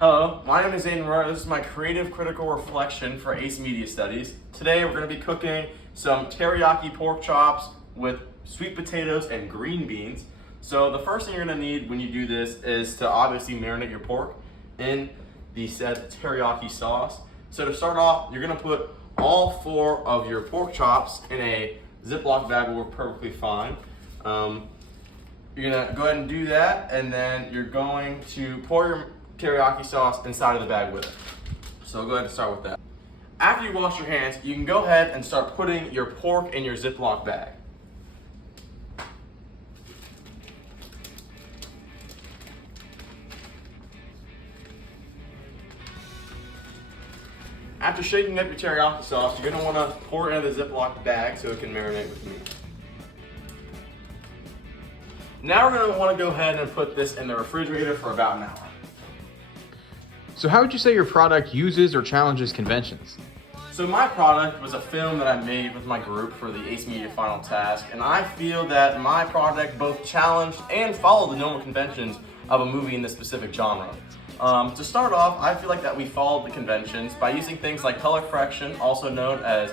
Hello, my name is Aiden Roy. This is my creative critical reflection for ACE Media Studies. Today we're going to be cooking some teriyaki pork chops with sweet potatoes and green beans. So the first thing you're going to need when you do this is to obviously marinate your pork in the said teriyaki sauce. So to start off, you're going to put all 4 of your pork chops in a Ziploc bag will work perfectly fine. You're going to go ahead and do that, and then you're going to pour your teriyaki sauce inside of the bag with it. So go ahead and start with that. After you wash your hands, you can go ahead and start putting your pork in your Ziploc bag. After shaking up your teriyaki sauce, you're going to want to pour it into the Ziploc bag so it can marinate with meat. Now we're going to want to go ahead and put this in the refrigerator for about an hour. So how would you say your product uses or challenges conventions? So my product was a film that I made with my group for the ACE Media Final Task, and I feel that my product both challenged and followed the normal conventions of a movie in this specific genre. To start off, I feel like that we followed the conventions by using things like color correction, also known as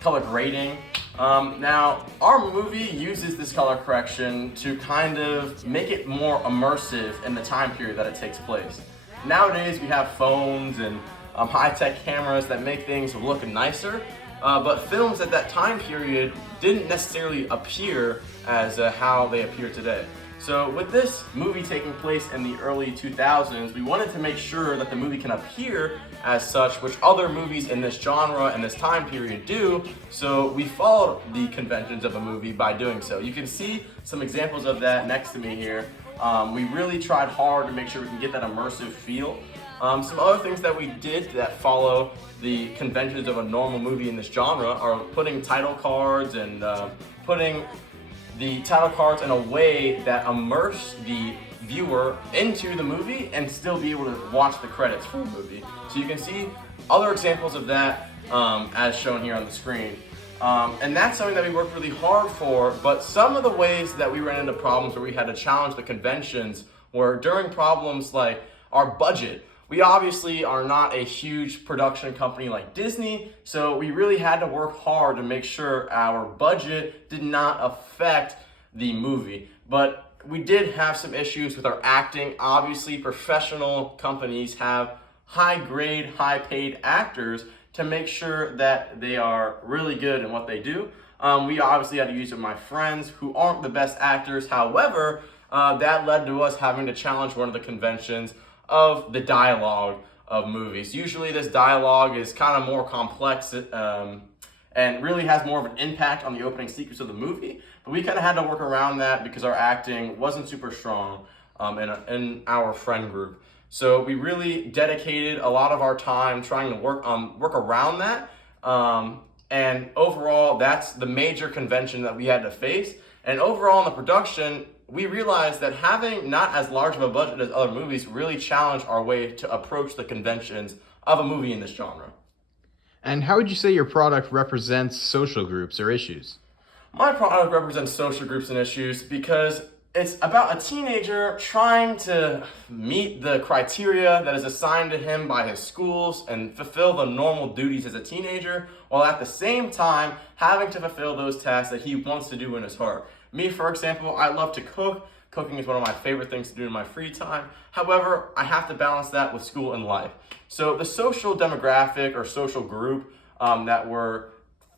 color grading. Now, our movie uses this color correction to kind of make it more immersive in the time period that it takes place. Nowadays, we have phones and high-tech cameras that make things look nicer, but films at that time period didn't necessarily appear as how they appear today. So with this movie taking place in the early 2000s, we wanted to make sure that the movie can appear as such, which other movies in this genre and this time period do, so we followed the conventions of a movie by doing so. You can see some examples of that next to me here. We really tried hard to make sure we can get that immersive feel. Some other things that we did that follow the conventions of a normal movie in this genre are putting title cards and putting the title cards in a way that immerse the viewer into the movie and still be able to watch the credits for the movie. So you can see other examples of that as shown here on the screen. And that's something that we worked really hard for, but some of the ways that we ran into problems where we had to challenge the conventions were during problems like our budget. We obviously are not a huge production company like Disney, so we really had to work hard to make sure our budget did not affect the movie. But we did have some issues with our acting. Obviously, professional companies have high-grade, high-paid actors to make sure that they are really good in what they do. We obviously had to use my friends who aren't the best actors. However, that led to us having to challenge one of the conventions of the dialogue of movies. Usually this dialogue is kind of more complex and really has more of an impact on the opening sequence of the movie, but we kind of had to work around that because our acting wasn't super strong in our friend group. So we really dedicated a lot of our time trying to work around that, and overall that's the major convention that we had to face. And overall in the production, we realized that having not as large of a budget as other movies really challenged our way to approach the conventions of a movie in this genre. And how would you say your product represents social groups or issues? My product represents social groups and issues because it's about a teenager trying to meet the criteria that is assigned to him by his schools and fulfill the normal duties as a teenager, while at the same time having to fulfill those tasks that he wants to do in his heart. Me, for example, I love to cook. Cooking is one of my favorite things to do in my free time. However, I have to balance that with school and life. So the social demographic or social group that we're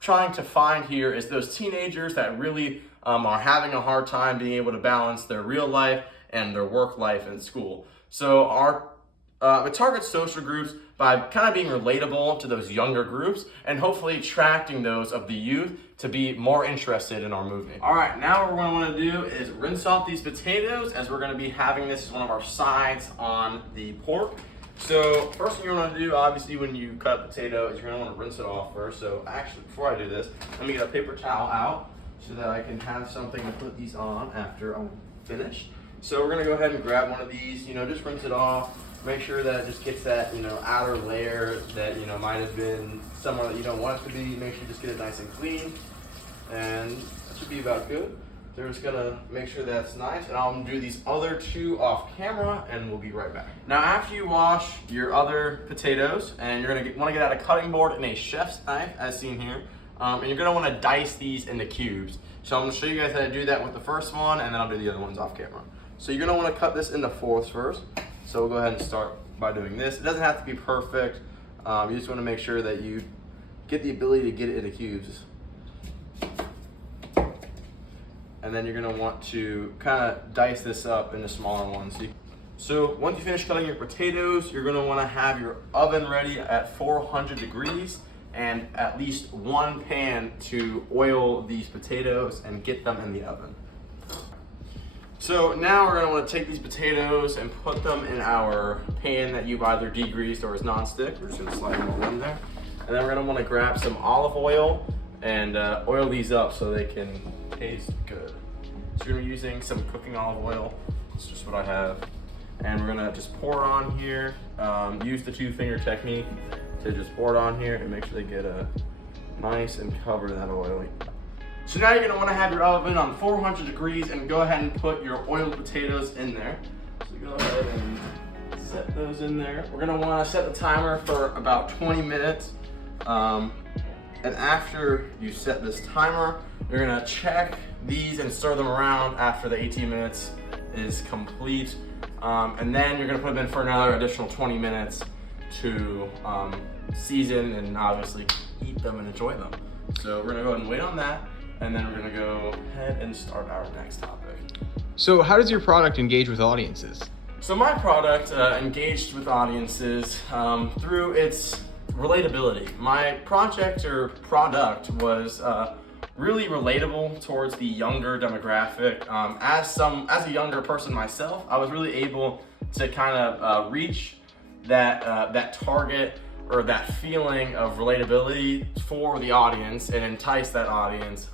trying to find here is those teenagers that really are having a hard time being able to balance their real life and their work life in school. So it targets social groups by kind of being relatable to those younger groups and hopefully attracting those of the youth to be more interested in our movie. All right, now what we're gonna wanna do is rinse off these potatoes as we're gonna be having this as one of our sides on the pork. So first thing you're gonna do, obviously when you cut a potato, is you're gonna wanna rinse it off first. So actually, before I do this, let me get a paper towel out so that I can have something to put these on after I'm finished. So we're gonna go ahead and grab one of these, just rinse it off. Make sure that it just gets that, outer layer that, might have been somewhere that you don't want it to be. Make sure you just get it nice and clean. And that should be about good. they're just gonna make sure that's nice, and I'm gonna do these other 2 off camera, and we'll be right back. Now, after you wash your other potatoes, and you're gonna wanna get out a cutting board and a chef's knife, as seen here, and you're gonna wanna dice these into cubes. So I'm gonna show you guys how to do that with the first one, and then I'll do the other ones off camera. So you're gonna wanna cut this into 4ths first. So we'll go ahead and start by doing this. It doesn't have to be perfect. You just wanna make sure that you get the ability to get it into cubes. And then you're gonna want to kind of dice this up into smaller ones. So once you finish cutting your potatoes, you're gonna wanna have your oven ready at 400 degrees and at least 1 pan to oil these potatoes and get them in the oven. So now we're gonna wanna take these potatoes and put them in our pan that you've either degreased or is non-stick. We're just gonna slide them all in there. And then we're gonna wanna grab some olive oil and oil these up so they can taste good. So we're gonna be using some cooking olive oil. It's just what I have. And we're gonna just pour it on here. Use the 2-finger technique to just pour it on here and make sure they get nice and cover that oil. So now you're gonna wanna have your oven on 400 degrees and go ahead and put your oiled potatoes in there. So go ahead and set those in there. We're gonna wanna set the timer for about 20 minutes. And after you set this timer, you're gonna check these and stir them around after the 18 minutes is complete. And then you're gonna put them in for another additional 20 minutes to season and obviously eat them and enjoy them. So we're gonna go ahead and wait on that, and then we're gonna go ahead and start our next topic. So how does your product engage with audiences? So my product engaged with audiences through its relatability. My project or product was really relatable towards the younger demographic. As a younger person myself, I was really able to kind of reach that target or that feeling of relatability for the audience and entice that audience.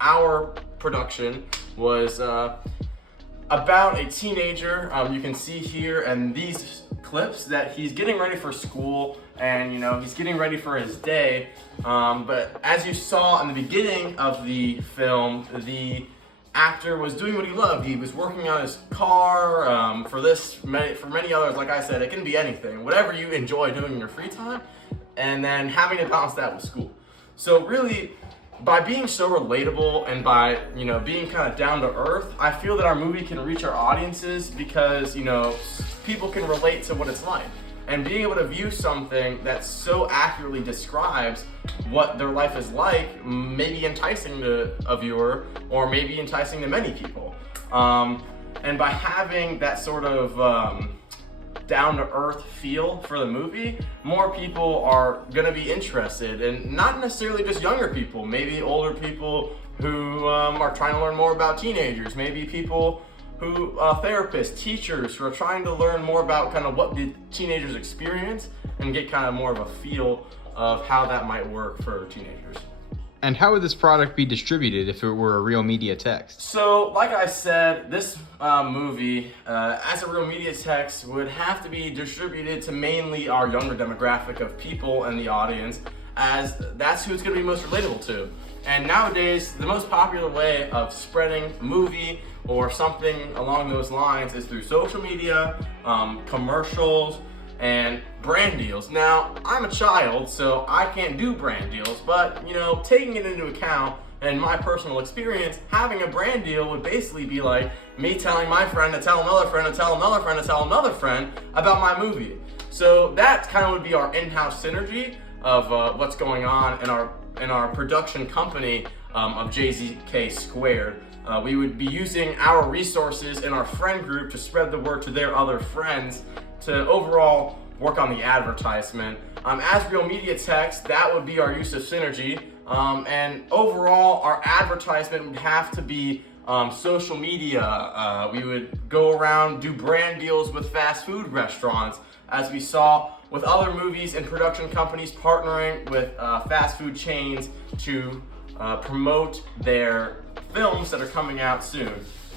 Our production was about a teenager. You can see here and these clips that he's getting ready for school, and he's getting ready for his day. But as you saw in the beginning of the film, the actor was doing what he loved. He was working on his car. For many others, like I said, it can be anything, whatever you enjoy doing in your free time, and then having to balance that with school. So really, by being so relatable and by being kind of down to earth, I feel that our movie can reach our audiences because people can relate to what it's like. And being able to view something that so accurately describes what their life is like may be enticing to a viewer, or maybe enticing to many people. And by having that sort of down-to-earth feel for the movie, more people are gonna be interested, and not necessarily just younger people, maybe older people who are trying to learn more about teenagers, maybe people who, therapists, teachers who are trying to learn more about kind of what the teenagers experience and get kind of more of a feel of how that might work for teenagers. And how would this product be distributed if it were a Real Media text? So, like I said, this movie, as a Real Media text, would have to be distributed to mainly our younger demographic of people in the audience, as that's who it's going to be most relatable to. And nowadays, the most popular way of spreading a movie or something along those lines is through social media, commercials, and brand deals. Now, I'm a child, so I can't do brand deals, but taking it into account and my personal experience, having a brand deal would basically be like me telling my friend to tell another friend to tell another friend to tell another friend about my movie. So that kind of would be our in-house synergy of what's going on in our production company of JZK Squared. We would be using our resources in our friend group to spread the word to their other friends to overall work on the advertisement. As Real Media text, that would be our use of synergy. And overall, our advertisement would have to be social media. We would go around, do brand deals with fast food restaurants, as we saw with other movies and production companies partnering with fast food chains to promote their films that are coming out soon.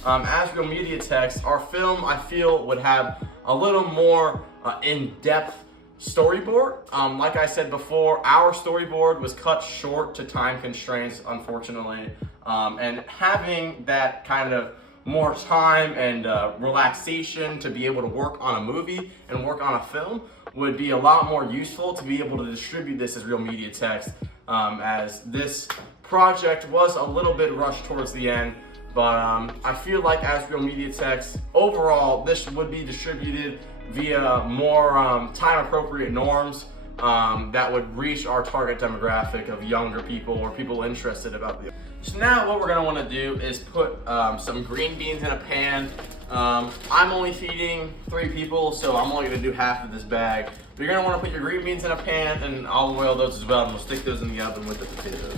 As Real Media text, our film, I feel, would have a little more in-depth storyboard. Like I said before, our storyboard was cut short to time constraints, unfortunately. And having that kind of more time and relaxation to be able to work on a movie and work on a film would be a lot more useful to be able to distribute this as Real Media Text, as this project was a little bit rushed towards the end. But I feel like as Real Media Text, overall, this would be distributed via more time-appropriate norms that would reach our target demographic of younger people or people interested about the. So now what we're gonna wanna do is put some green beans in a pan. I'm only feeding 3 people, so I'm only gonna do half of this bag. But you're gonna wanna put your green beans in a pan and olive oil those as well, and we'll stick those in the oven with the potatoes.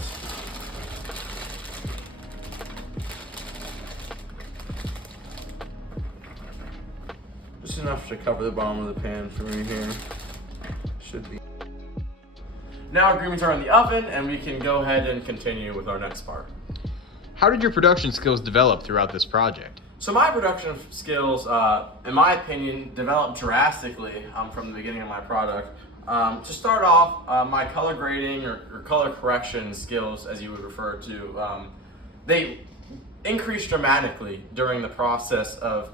Just enough to cover the bottom of the pan for me here. Should be. Now our green beans are in the oven, and we can go ahead and continue with our next part. How did your production skills develop throughout this project? So my production skills, in my opinion, developed drastically from the beginning of my product. To start off, my color grading or color correction skills, as you would refer to, they increased dramatically during the process of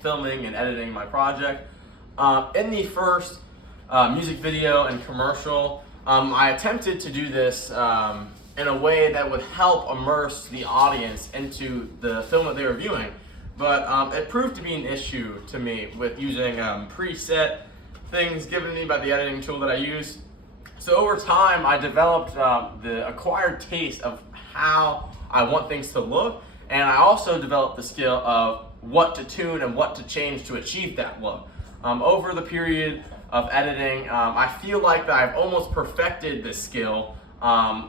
filming and editing my project. In the first music video and commercial, I attempted to do this in a way that would help immerse the audience into the film that they were viewing. But it proved to be an issue to me with using preset things given to me by the editing tool that I use. So over time, I developed the acquired taste of how I want things to look, and I also developed the skill of what to tune and what to change to achieve that look. Over the period of editing, I feel like that I've almost perfected this skill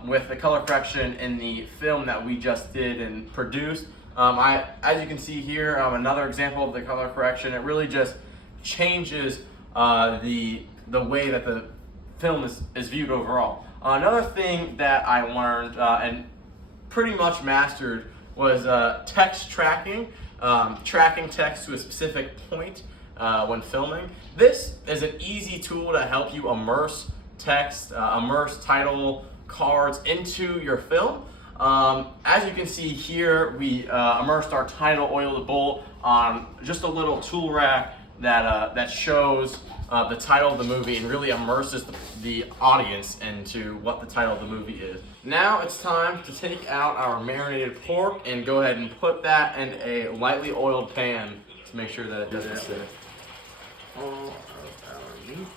with the color correction in the film that we just did and produced. As you can see here, another example of the color correction. It really just changes the way that the film is viewed overall. Another thing that I learned and pretty much mastered was text tracking, tracking text to a specific point when filming. This is an easy tool to help you immerse text, immerse title cards into your film. As you can see here, we immersed our title oil to bolt on just a little tool rack that shows the title of the movie and really immerses the audience into what the title of the movie is. Now it's time to take out our marinated pork and go ahead and put that in a lightly oiled pan to make sure that it doesn't stick. All of our meat.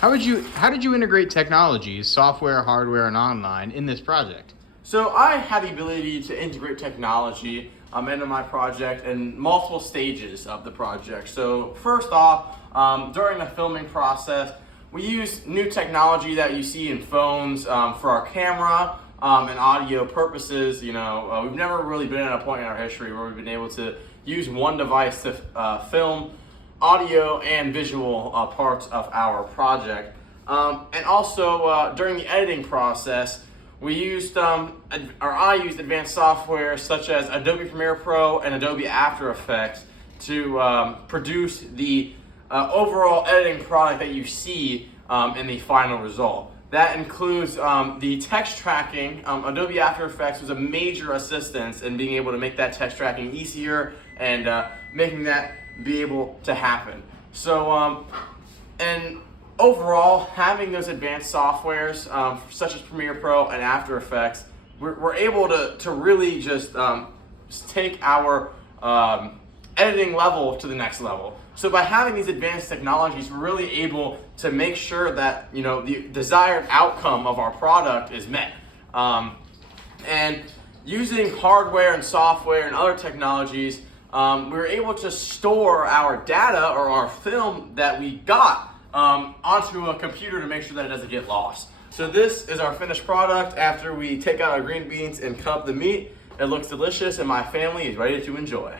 How did you integrate technologies, software, hardware, and online in this project? So I had the ability to integrate technology into my project in multiple stages of the project. So first off, during the filming process, we used new technology that you see in phones for our camera and audio purposes. You know, we've never really been at a point in our history where we've been able to use one device to film audio and visual parts of our project. And also during the editing process, we used, I used advanced software such as Adobe Premiere Pro and Adobe After Effects to produce the overall editing product that you see in the final result. That includes the text tracking. Adobe After Effects was a major assistance in being able to make that text tracking easier and making that be able to happen. So, and overall, having those advanced softwares such as Premiere Pro and After Effects, we're able to really just take our editing level to the next level. So by having these advanced technologies, we're really able to make sure that, you know, the desired outcome of our product is met. And using hardware and software and other technologies, we're able to store our data or our film that we got onto a computer to make sure that it doesn't get lost. So this is our finished product after we take out our green beans and cut up the meat. It looks delicious and my family is ready to enjoy.